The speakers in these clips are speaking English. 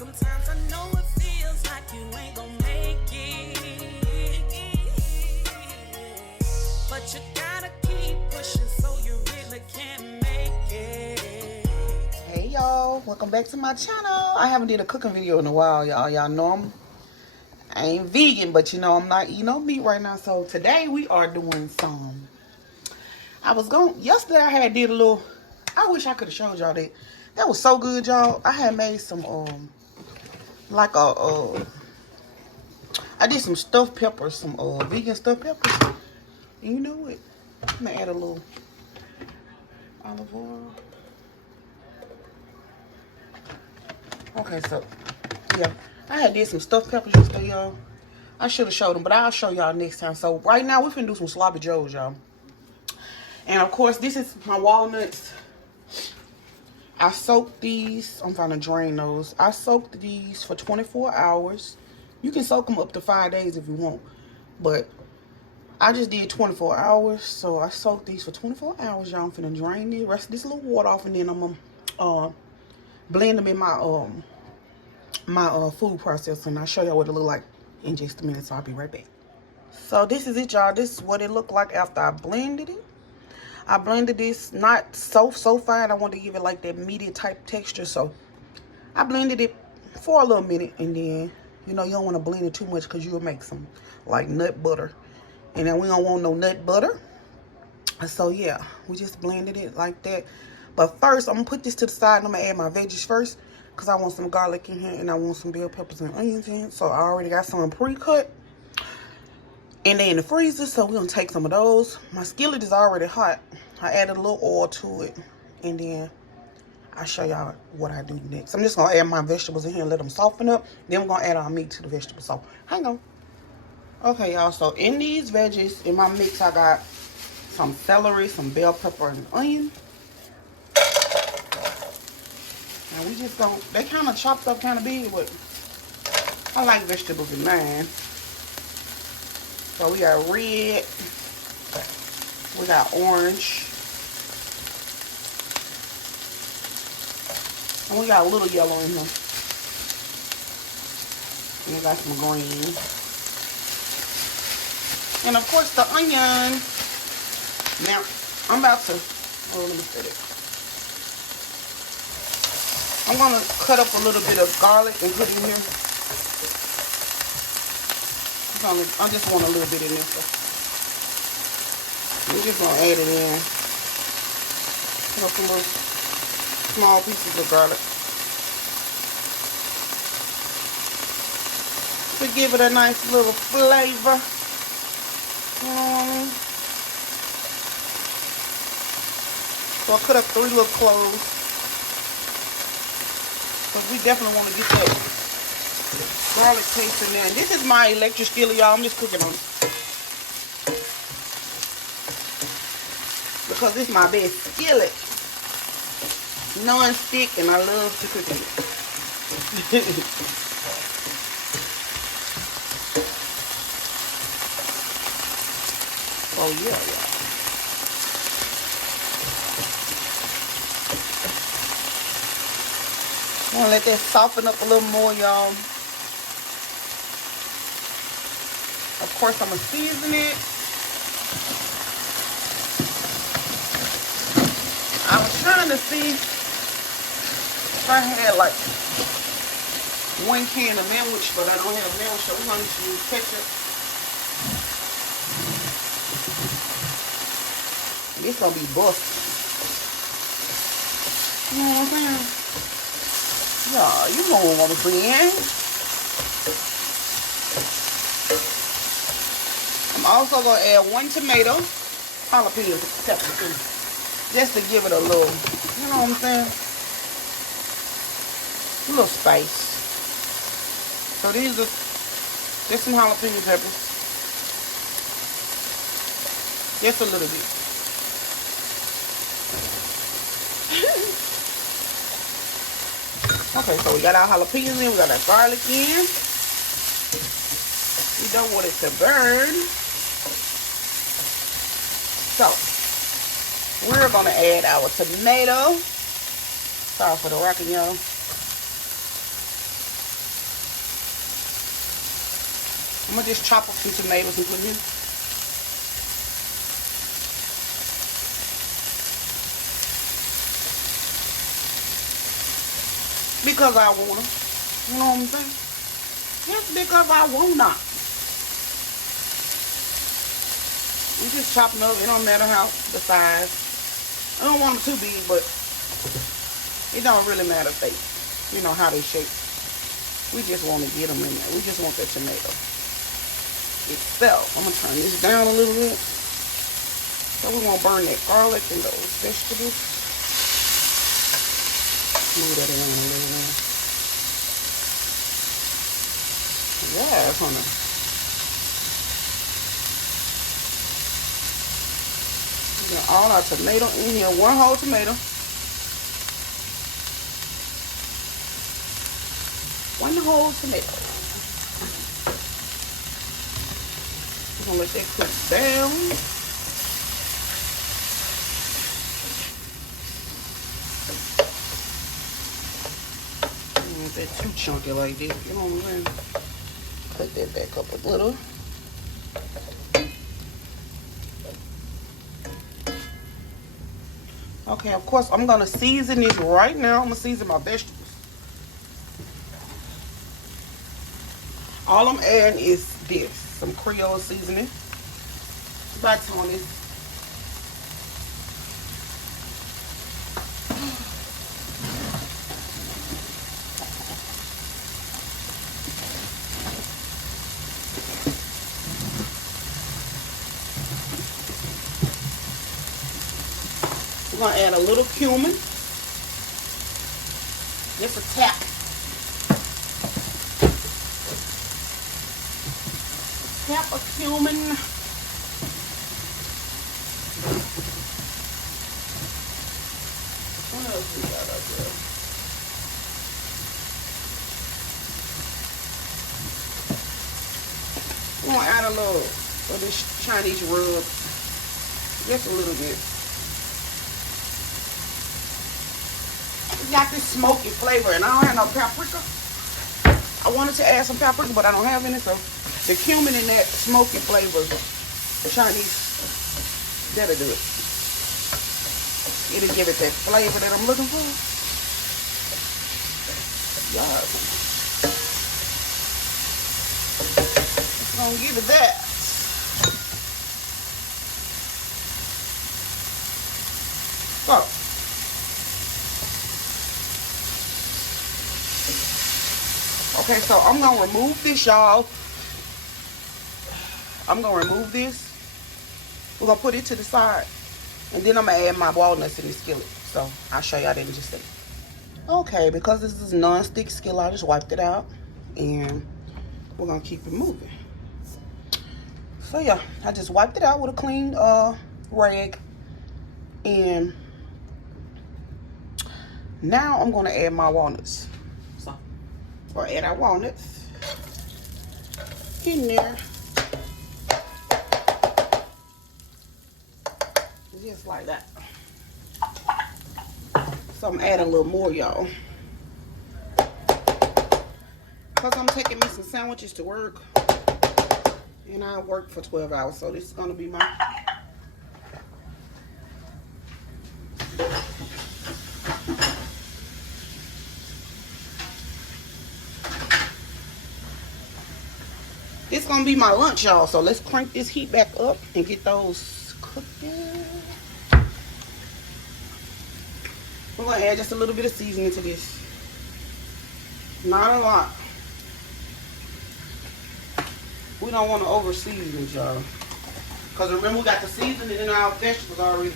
Sometimes I know it feels like you ain't gonna make it, but you gotta keep pushing so you really can make it. Hey y'all, welcome back to my channel. I haven't did a cooking video in a while, y'all. Y'all know I ain't vegan, but you know I'm not eating no meat right now. So today we are doing some. Yesterday I had did a little. I wish I could have showed y'all that. That was so good, y'all. I had made some I did some stuffed peppers, some vegan stuffed peppers. And you know what? I'm gonna add a little olive oil. Okay, so yeah, I had did some stuffed peppers yesterday, y'all. I should have showed them, but I'll show y'all next time. So right now we're finna do some sloppy joes, y'all. And of course, this is my walnuts. I soaked these. I'm trying to drain those. I soaked these for 24 hours. You can soak them up to 5 days if you want, but I just did 24 hours. So I soaked these for 24 hours, y'all. I'm finna drain the rest of this little water off, and then I'm gonna blend them in my food processor, and I'll show y'all what it look like in just a minute. So I'll be right back. So this is it, y'all. This is what it looked like after I blended it. I blended this not so fine. I wanted to give it like that meaty type texture, so I blended it for a little minute, and then you know you don't want to blend it too much because you'll make some like nut butter, and then we don't want no nut butter. So yeah, we just blended it like that. But first I'm gonna put this to the side and I'm gonna add my veggies first, because I want some garlic in here and I want some bell peppers and onions in here. So I already got some pre-cut and they in the freezer, so we're gonna take some of those. My skillet is already hot. I added a little oil to it, and then I'll show y'all what I do next. I'm just gonna add my vegetables in here and let them soften up. Then we're gonna add our meat to the vegetables. So hang on. Okay, y'all, so in these veggies, in my mix, I got some celery, some bell pepper, and onion. And we just don't, they kind of chopped up kind of big, but I like vegetables in mine. So we got red, we got orange, and we got a little yellow in here. And we got some green. And of course the onion. Now, I'm about to, let me set it. I'm gonna cut up a little bit of garlic and put it in here. I just want a little bit in this. So we're just gonna add it in. Put up some little small pieces of garlic to give it a nice little flavor. So I cut up 3 little cloves, because we definitely want to get that garlic taste in there. And this is my electric skillet, y'all. I'm just cooking on it, because this is my best skillet. Non-stick, and I love to cook it. Oh yeah, y'all. I'm gonna let that soften up a little more, y'all. Of course, I'm gonna season it. I was trying to see if I had like 1 can of Manwich, but I don't have Manwich, so we're gonna use ketchup. This gonna be busted. You know what I'm saying? Yeah, you know what I'm saying. I'm also gonna add 1 tomato, jalapenos, peppers, just to give it a little, you know what I'm saying? A little spice. So these are just some jalapeno peppers. Just a little bit. Okay, so we got our jalapenos in, we got our garlic in. We don't want it to burn. So, we're gonna add our tomato. Sorry for the rocking, y'all. I'm gonna just chop up some tomatoes and put in. Because I wanna. You know what I'm saying? Just because I wanna. You just chop them up. It don't matter how the size. I don't want them too big, but it don't really matter if they, you know, how they shape. We just want to get them in there. We just want that tomato itself. I'm going to turn this down a little bit. So we won't burn that garlic and those vegetables. Move that around a little bit. Yeah, honey. We got all our tomato in here. One whole tomato. One whole tomato. We're gonna let that cook down. Don't want that too chunky like this. You know what I'm saying? Put that back up a little. Okay, of course, I'm gonna season this right now. I'm gonna season my vegetables. All I'm adding is this, some Creole seasoning. By Tony. We're gonna add a little cumin. Just a tap. Tap of cumin. What else we got up there? We're gonna add a little of this Chinese rub. Just a little bit. It's got this smoky flavor, and I don't have no paprika. I wanted to add some paprika, but I don't have any, so the cumin and that smoky flavor, Chinese, that'll do it. It'll give it that flavor that I'm looking for. Yeah. It's gonna give it that. So, okay, so I'm gonna remove this, y'all. I'm gonna remove this. We're gonna put it to the side, and then I'm gonna add my walnuts in the skillet. So I'll show y'all that in just a second. Okay, because this is a non-stick skillet, I just wiped it out, and we're gonna keep it moving. So yeah, I just wiped it out with a clean rag, and now I'm gonna add my walnuts. So, or add our walnuts in there. Just like that. So I'm adding a little more, y'all. Because I'm taking me some sandwiches to work. And I work for 12 hours. So this is going to be my... This is going to be my lunch, y'all. So let's crank this heat back up and get those cooking. We're going to add just a little bit of seasoning to this. Not a lot. We don't want to over season it, y'all. Because remember, we got the seasoning in our vegetables already.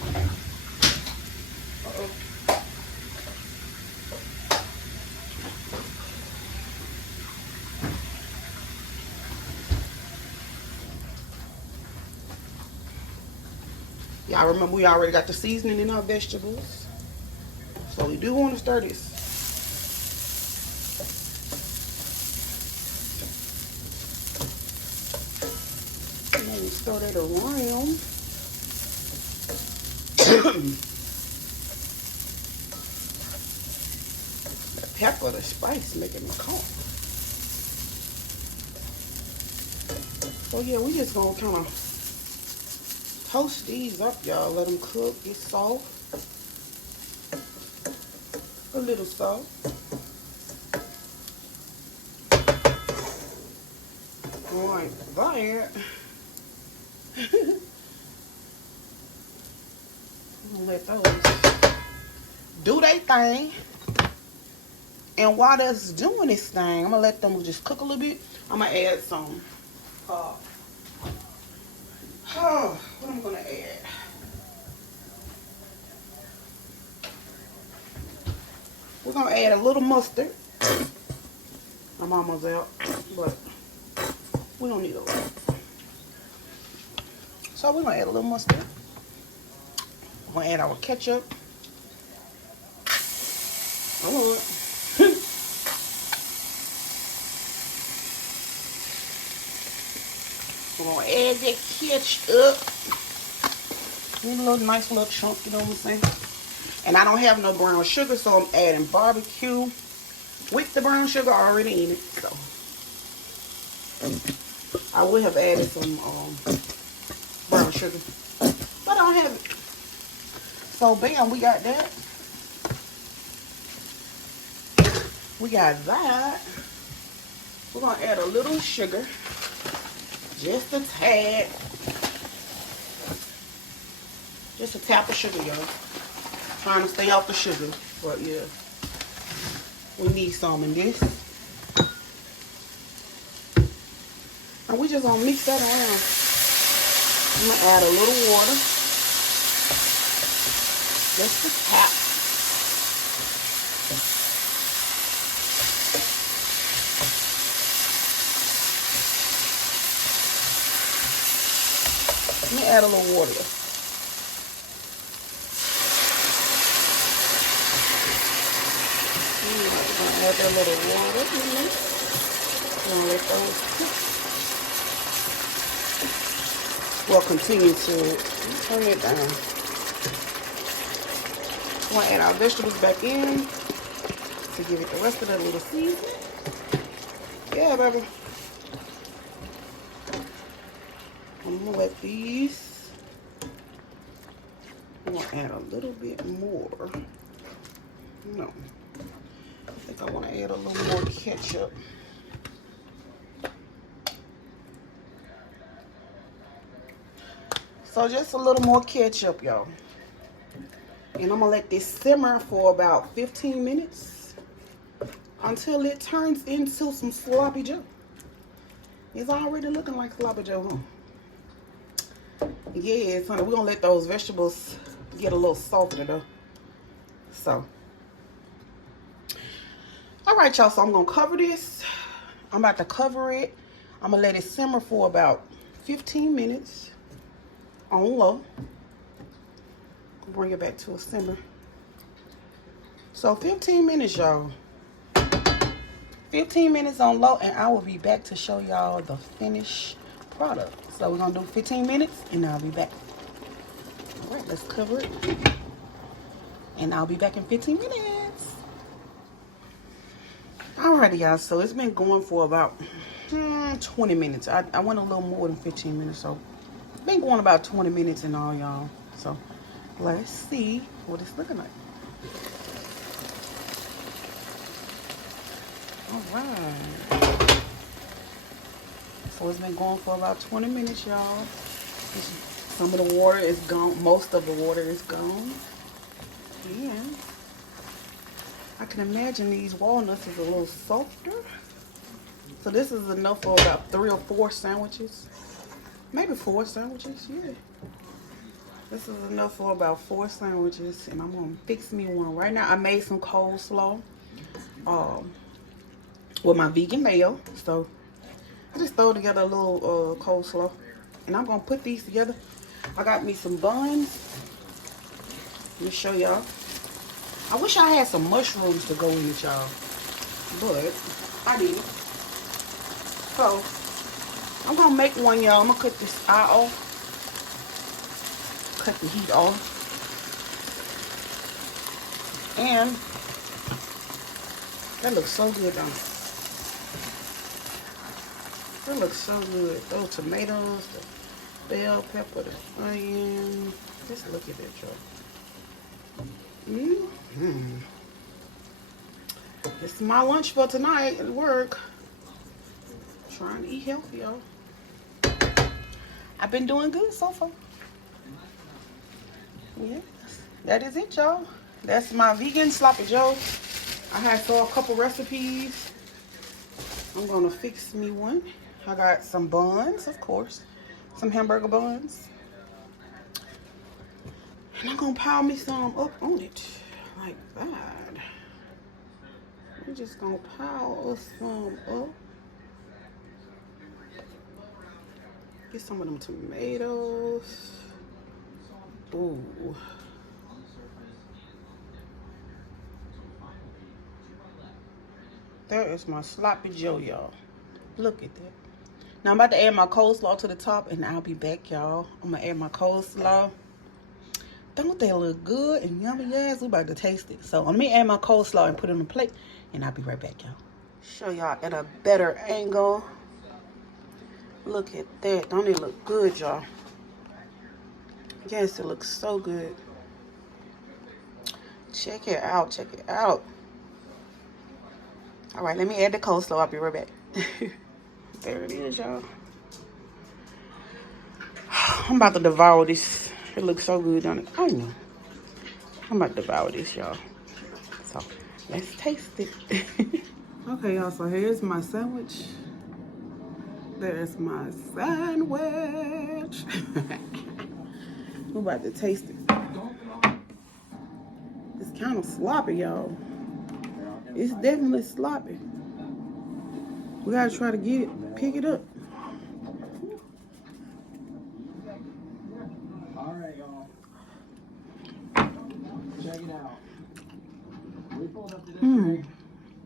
Uh-oh. Y'all remember, we already got the seasoning in our vegetables. So we do want to stir this. And then we stir that around. The pepper, the spice making me cough. So yeah, we just gonna kind of toast these up, y'all. Let them cook, get soft. A little salt. Like that. I'm gonna let those do their thing. And while that's doing this thing, I'm gonna let them just cook a little bit. I'm gonna add some what I'm gonna add. We're gonna add a little mustard. I'm almost out, but we don't need a lot. So we're gonna add a little mustard. We're gonna add our ketchup. Oh, we're gonna add that ketchup. A little nice little chunk, you know what I'm saying? And I don't have no brown sugar, so I'm adding barbecue with the brown sugar already in it. So I would have added some brown sugar, but I don't have it. So bam, we got that. We got that. We're gonna add a little sugar, just a tad, just a tap of sugar, y'all. Trying to stay off the sugar, but yeah, we need some in this. And we just gonna mix that around. I'm gonna add a little water, just a tap. Let me add a little water. Add that little water. Gonna let those cook. We'll continue to turn it down. We'll add our vegetables back in to give it the rest of that little seasoning. Yeah, baby. I'm gonna let these. I'm gonna add a little bit more. No. I think I want to add a little more ketchup. So just a little more ketchup, y'all. And I'm going to let this simmer for about 15 minutes until it turns into some sloppy joe. It's already looking like sloppy joe, huh? Yes, honey, we're going to let those vegetables get a little softer, though. So. All right, y'all, so I'm going to cover this. I'm about to cover it. I'm going to let it simmer for about 15 minutes on low. Bring it back to a simmer. So 15 minutes, y'all. 15 minutes on low, and I will be back to show y'all the finished product. So we're going to do 15 minutes, and I'll be back. All right, let's cover it. And I'll be back in 15 minutes. Alrighty, y'all, so it's been going for about 20 minutes. I went a little more than 15 minutes, so it's been going about 20 minutes in all, y'all. So let's see what it's looking like. Alright. So it's been going for about 20 minutes, y'all. Some of the water is gone. Most of the water is gone. Yeah. I can imagine these walnuts is a little softer. So this is enough for about 3 or 4 sandwiches. Maybe 4 sandwiches, yeah. This is enough for about 4 sandwiches. And I'm going to fix me one right now. I made some coleslaw with my vegan mayo. So I just throw together a little coleslaw. And I'm going to put these together. I got me some buns. Let me show y'all. I wish I had some mushrooms to go in with y'all, but I didn't. So I'm gonna make one, y'all. I'm gonna cut this eye off, cut the heat off, and that looks so good, don't it? That looks so good. Those tomatoes, the bell pepper, the onion. Just look at that, y'all. It's my lunch for tonight at work. Trying to eat healthy, y'all. I've been doing good so far. Yes, that is it, y'all. That's my vegan sloppy joe. I had saw a couple recipes. I'm gonna fix me one. I got some buns, of course, some hamburger buns, and I'm gonna pile me some up on it like that. We're just gonna pile us some up. Get some of them tomatoes. Ooh. There is my sloppy joe, y'all. Look at that. Now I'm about to add my coleslaw to the top, and I'll be back, y'all. I'm gonna add my coleslaw. Don't they look good and yummy? Yes, we're about to taste it. So let me add my coleslaw and put it on the plate, and I'll be right back, y'all. Show y'all at a better angle. Look at that. Don't it look good, y'all? Yes, it looks so good. Check it out. Check it out. All right, let me add the coleslaw. I'll be right back. There it is, y'all. I'm about to devour this. It looks so good, don't it? I know. I'm about to devour this, y'all. So, let's taste it. Okay, y'all, so here's my sandwich. There's my sandwich. We're about to taste it. It's kind of sloppy, y'all. It's definitely sloppy. We gotta try to get it, pick it up. All right, y'all. Check it out. We pulled up to this rig.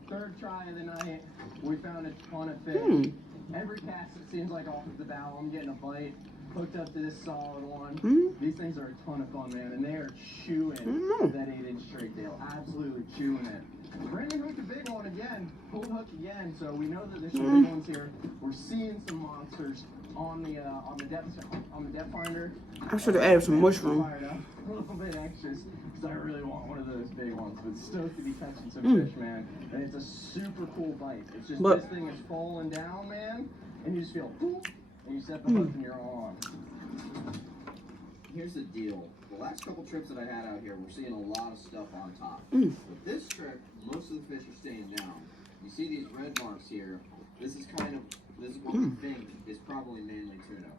Third try of the night. We found a ton of fish. Every cast, it seems like off of the bow, I'm getting a bite. Hooked up to this solid one. These things are a ton of fun, man, and they are chewing that 8-inch straight tail. Absolutely chewing it. Brandon hooked a big one again. Pulled hook again, so we know that there's some big ones here. We're seeing some monsters on the depth finder. I should have added some mushroom. A little bit anxious because I really want one of those big ones, but stoked to be catching some fish, man. And it's a super cool bite. It's just this thing is falling down, man, and you just feel boop, and you set the hook and you're on. Here's the deal. The last couple trips that I had out here, we're seeing a lot of stuff on top. But this trip, most of the fish are staying down. You see these red marks here. This is what we think is probably mainly tuna.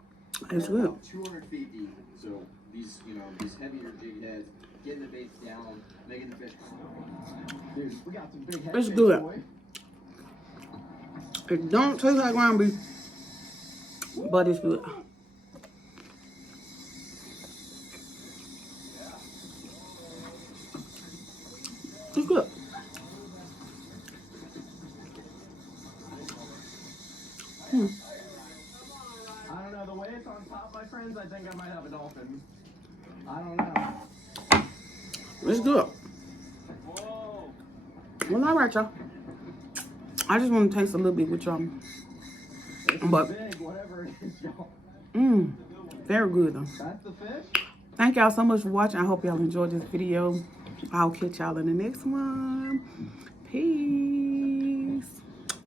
It's They're good. about 200 feet deep. So these heavier jig heads, getting the baits down, making the fish. Dude, we got some big head It's fish, good. boy. It don't taste like ground beef, but it's good. It's good. I don't know, the way it's on top, my friends, I think I might have a dolphin. I don't know. It's good. Whoa. Well, all right, y'all. I just want to taste a little bit with y'all. But Big, whatever it is, y'all. very good though. That's the fish? Thank y'all so much for watching. I hope y'all enjoyed this video. I'll catch y'all in the next one. Peace.